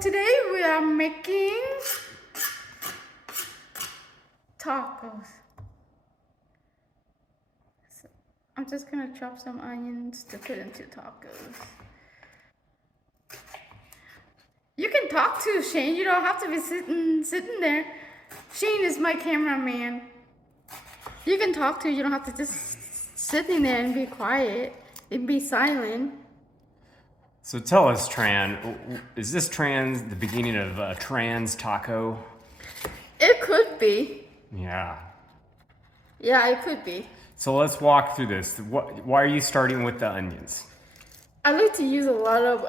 today we are making tacos. So I'm just gonna chop some onions to put into tacos. You can talk to Shane. You don't have to be sitting there. Shane is my cameraman. You can talk to. You don't have to just sitting there and be quiet and be silent. So tell us, Tran, is this Tran the beginning of a Tran's taco? It could be. Yeah. Yeah, it could be. So let's walk through this. Why are you starting with the onions? I like to use a lot of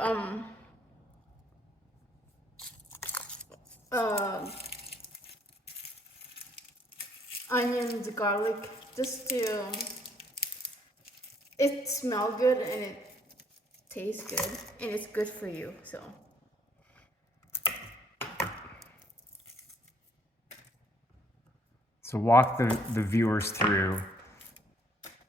onions, garlic, just to it smells good and it tastes good and it's good for you. So walk the viewers through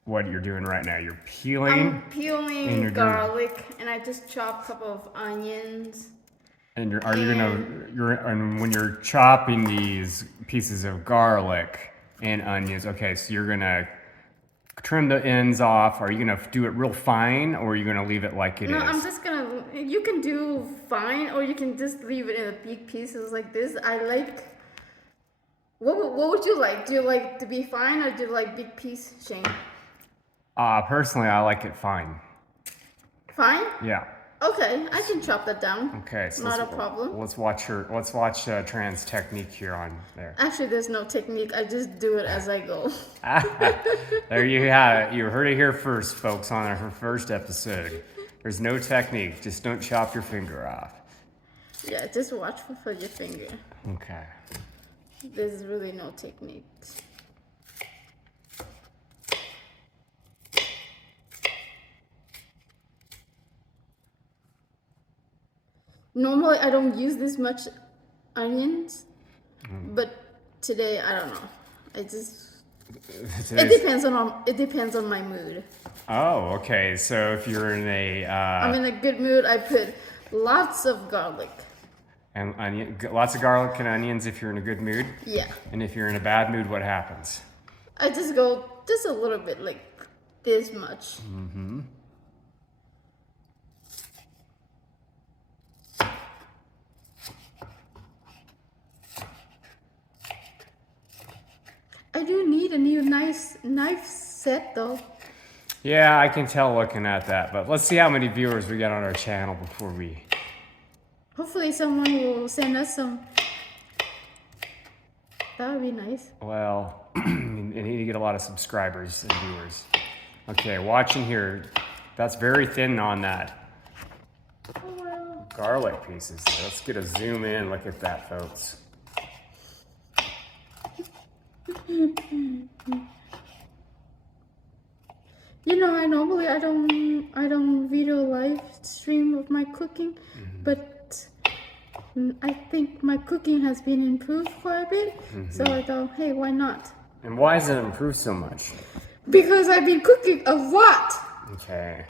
what you're doing right now. You're peeling. I'm peeling garlic and I just chop a couple of onions. And when you're chopping these pieces of garlic and onions, okay, so you're gonna trim the ends off. Are you gonna do it real fine, or are you gonna leave it like it is? No, I'm just gonna. You can do fine, or you can just leave it in big pieces like this. I like. What would you like? Do you like to be fine, or do you like big piece, Shane? Personally, I like it fine. Fine? Yeah. Okay, I can chop that down. Okay, so not a problem. Let's watch Tran's technique here on there. Actually, there's no technique. I just do it as I go. There you have it. You heard it here first, folks, on our first episode. There's no technique. Just don't chop your finger off. Yeah, just watch for your finger. Okay. There's really no technique. Normally, I don't use this much onions, but today I don't know. It depends on my mood. Oh, okay. So if you're in a I'm in a good mood, I put lots of garlic. And lots of garlic and onions if you're in a good mood. Yeah. And if you're in a bad mood, what happens? I just go just a little bit, like this much. Mm-hmm. I do need a new nice knife set though. Yeah, I can tell looking at that, but let's see how many viewers we get on our channel before we... Hopefully someone will send us some. That would be nice. Well, you need to get a lot of subscribers and viewers. Okay, watching here. That's very thin on that. Oh, well. Garlic pieces. Let's get a zoom in. Look at that, folks. You know, I don't video live stream of my cooking, but I think my cooking has been improved quite a bit. So I thought, hey, why not? And why has it improved so much? Because I've been cooking a lot. Okay.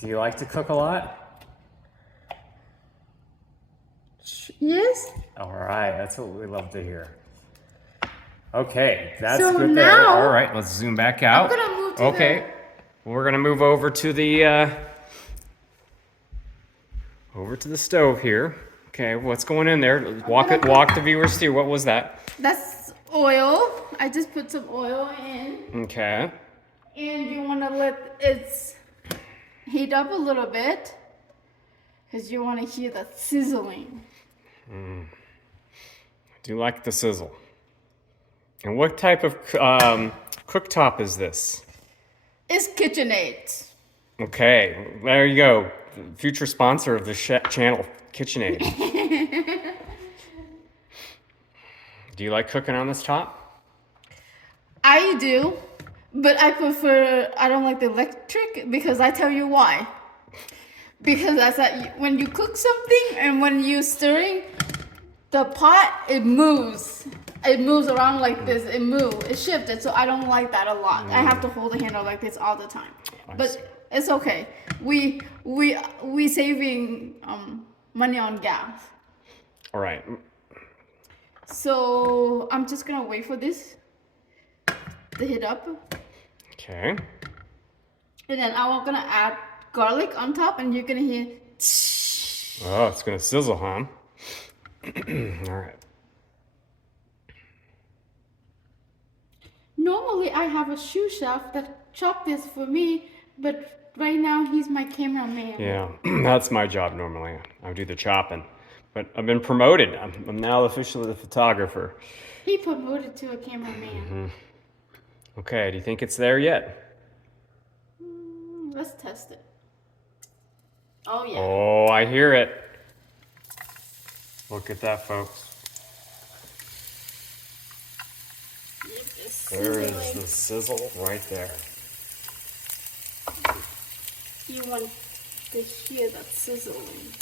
Do you like to cook a lot? Yes. All right, that's what we love to hear. Okay, that's So good now, there. All right, let's zoom back out. I'm gonna move to We're gonna move over to the stove here. Okay, what's going in there? Walk the viewers through. What was that? That's oil. I just put some oil in. Okay. And you want to let it heat up a little bit because you want to hear the sizzling. I do like the sizzle. And what type of cooktop is this? It's KitchenAid. Okay, there you go. Future sponsor of the channel, KitchenAid. Do you like cooking on this top? I do, but I don't like the electric because I tell you why. Because when you cook something and when you stirring the pot, it moves. It moves around like this. It shifted. So I don't like that a lot. I have to hold the handle like this all the time. But it's okay. We saving money on gas. All right. So I'm just gonna wait for this to heat up. Okay. And then I'm gonna add garlic on top, and you're gonna hear. Oh, it's gonna sizzle, huh? All right. Normally, I have a sous chef that chop this for me, but right now he's my cameraman. Yeah, that's my job normally. I do the chopping. But I've been promoted. I'm now officially the photographer. He promoted to a cameraman. Okay, do you think it's there yet? Let's test it. Oh yeah. Oh, I hear it. Look at that, folks. Yep, it's There is sizzling. the sizzle right there. You want to hear that sizzling.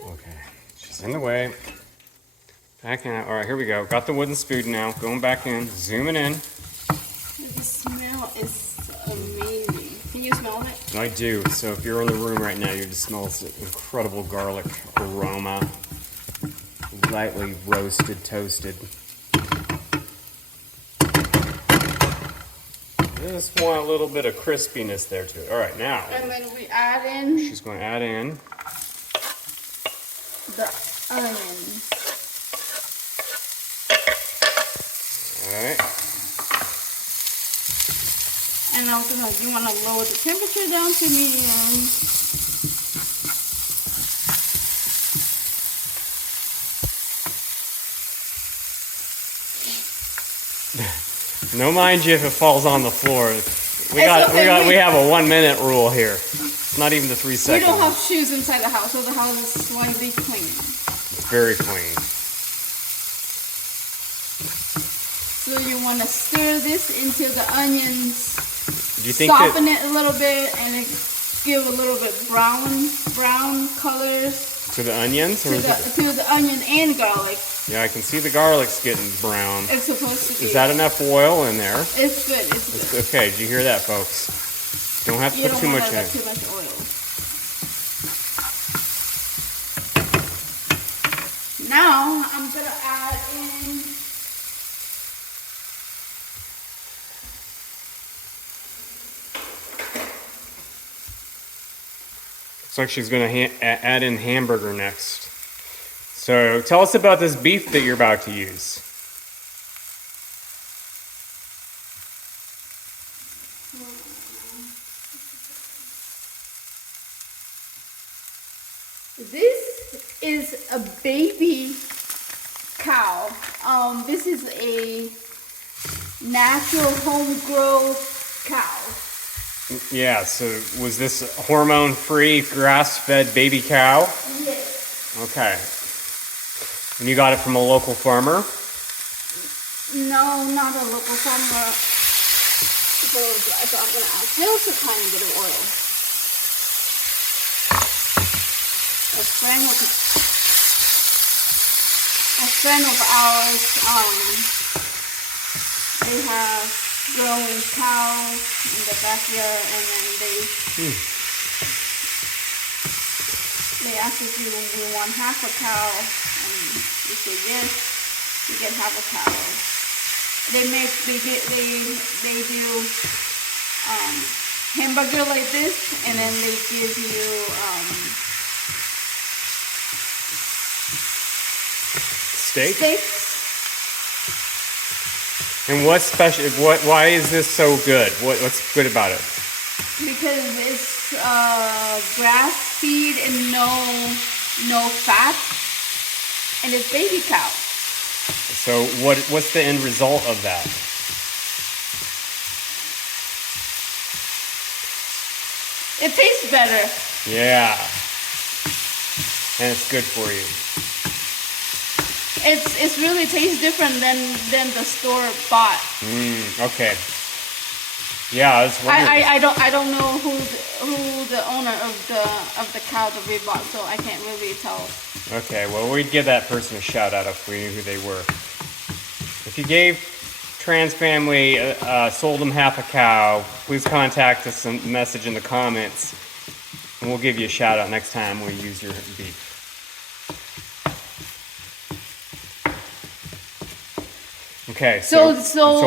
Okay, she's in the way. Back in. All right, here we go. Got the wooden spoon now. Going back in, zooming in. The smell is amazing. Can you smell it? I do. So if you're in the room right now, you just smell this incredible garlic aroma. Lightly roasted, toasted. Just want a little bit of crispiness there to it. All right, now And then we add in she's going to add in. the onion. All right. And you want to lower the temperature down to medium. No, mind you, if it falls on the floor, we have a 1 minute rule here. It's not even the 3 We seconds. don't have shoes inside the house, so the house is slightly clean. It's very clean. So you want to stir this until the onions Do you think soften it a little bit and it give a little bit brown colors to the onions? Or to the onion and garlic. yeah, I can see the garlic's getting brown. It's supposed to be. Is that enough oil in there? It's good. It's good. Okay, did you hear that, folks? Don't have to You put don't too want much to in. have too much oil. Now I'm gonna add in Looks like she's going to add in hamburger next. So tell us about this beef that you're about to use. This is a baby cow. This is a natural home-grown cow. Yeah, so was this hormone-free, grass-fed baby cow? Yes. Okay. And you got it from a local farmer? No, not a local farmer. So I'm gonna add just a tiny bit of oil. A friend of ours, they have growing cows in the backyard, and then they asked if we want half a cow, and we said yes, you get half a cow. They do hamburger like this, and then they give you steaks. And what's special? Why is this so good? What's good about it? Because it's grass feed and no fat, and it's baby cow. So what's the end result of that? It tastes better. Yeah. And it's good for you. It's really tastes different than the store bought. Okay. Yeah, I was wondering. I don't know who the owner of the cow that we bought, so I can't really tell. Okay, well, we'd give that person a shout out if we knew who they were. If you gave Tran's family sold him half a cow, please contact us and message in the comments, and we'll give you a shout out next time we use your beef. Okay, so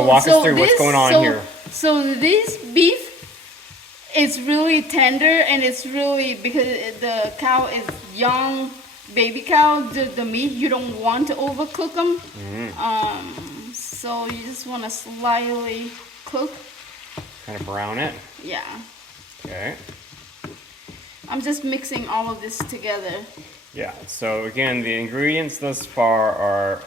walk us through what's going on here. So this beef is really tender, and it's really, because the cow is young, baby cow, the meat, you don't want to overcook them. So you just want to slightly cook. Kind of brown it. Yeah. Okay. I'm just mixing all of this together. Yeah, so again, the ingredients thus far are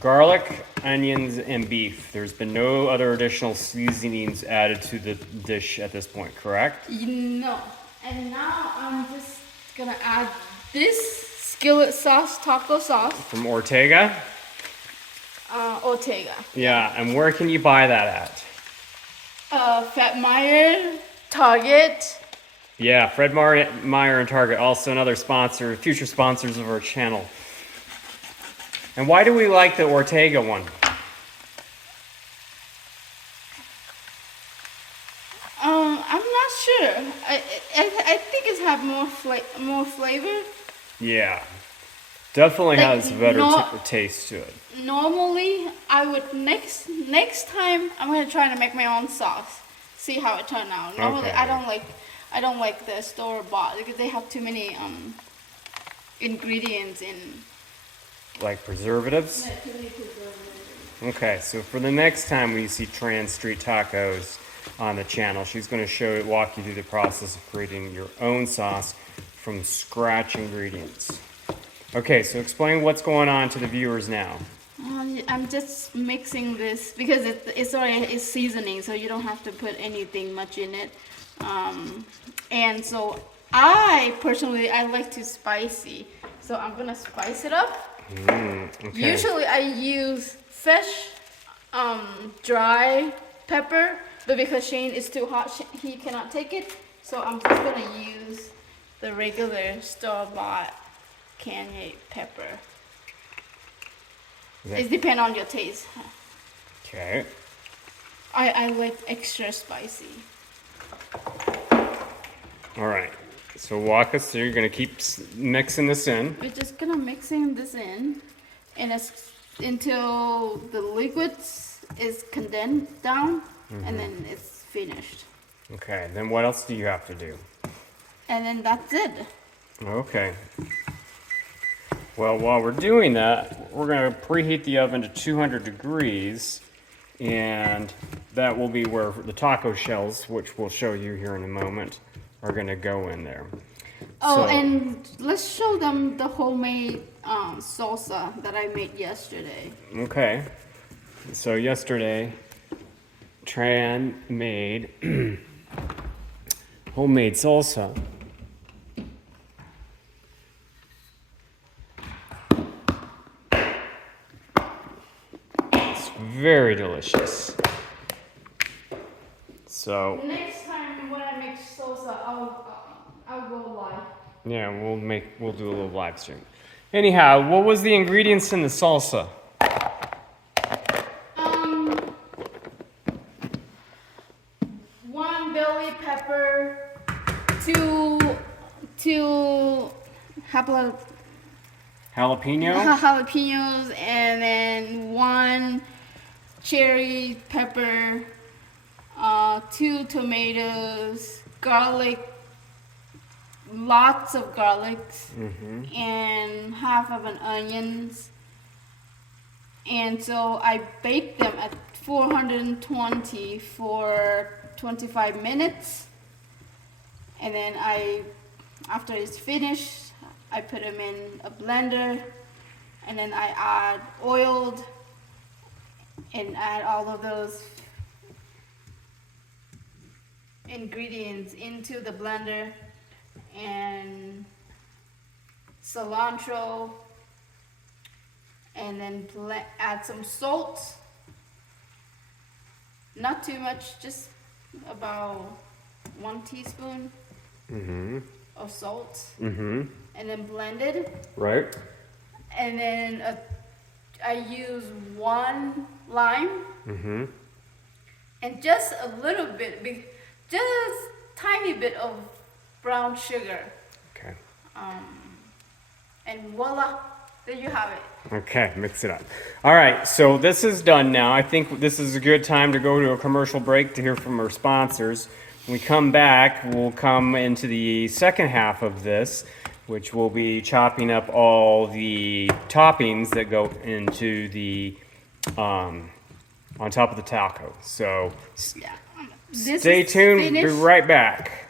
garlic, onions, and beef. There's been no other additional seasonings added to the dish at this point, correct? No. And now I'm just gonna add this skillet sauce, taco sauce. From Ortega? Ortega. Yeah, and where can you buy that at? Fat Meyer, Target. Yeah, Fred Meyer and Target, also another sponsor, future sponsors of our channel. And why do we like the Ortega one? I'm not sure. I think it's have more flavor. Yeah, definitely Like, has a better taste to it. Normally, I would next time I'm gonna try to make my own sauce. See how it turned out. Normally, Okay. I don't like the store bought because they have too many ingredients in. Like preservatives? Yeah, too many preservatives. Okay, so for the next time we see Tran Street Tacos on the channel, she's going to walk you through the process of creating your own sauce from scratch ingredients. Okay, so explain what's going on to the viewers now. I'm just mixing this because it's already seasoning, so you don't have to put anything much in it. And so I personally like to spicy, so I'm gonna spice it up. Okay. Usually I use fresh dry pepper, but because Shane is too hot, he cannot take it, so I'm just gonna use the regular store-bought cayenne pepper. It depends on your taste. Okay. I like extra spicy. All right. So walk us through. You're going to keep mixing this in. We're just gonna mixing this in, and it's until the liquids is condensed down, and then it's finished. Okay. Then what else do you have to do? And then that's it. Okay. Well, while we're doing that, we're going to preheat the oven to 200 degrees, and that will be where the taco shells, which we'll show you here in a moment, are going to go in there. Oh, and let's show them the homemade salsa that I made yesterday. Okay. So yesterday, Tran made homemade salsa. It's very delicious. So Next time when I make salsa, I'll go live. yeah, we'll do a little live stream. Anyhow, what was the ingredients in the salsa? One bell pepper, two jalapenos, and then one cherry pepper, 2 tomatoes, garlic, lots of garlics, and half of an onions. And so I baked them at 420 for 25 minutes. And then after it's finished, I put them in a blender, and then I add oiled and add all of those ingredients into the blender, and cilantro, and then add some salt. Not too much, just about 1 teaspoon of salt, and then blend it. Right. And then I use 1 lime Mm-hmm. and just a little bit, just tiny bit of brown sugar. Okay. And voila, there you have it. Okay, mix it up. All right, so this is done now. I think this is a good time to go to a commercial break to hear from our sponsors. When we come back, we'll come into the second half of this, which will be chopping up all the toppings that go into the on top of the taco. So Yeah. This stay is tuned. finished. Be right back.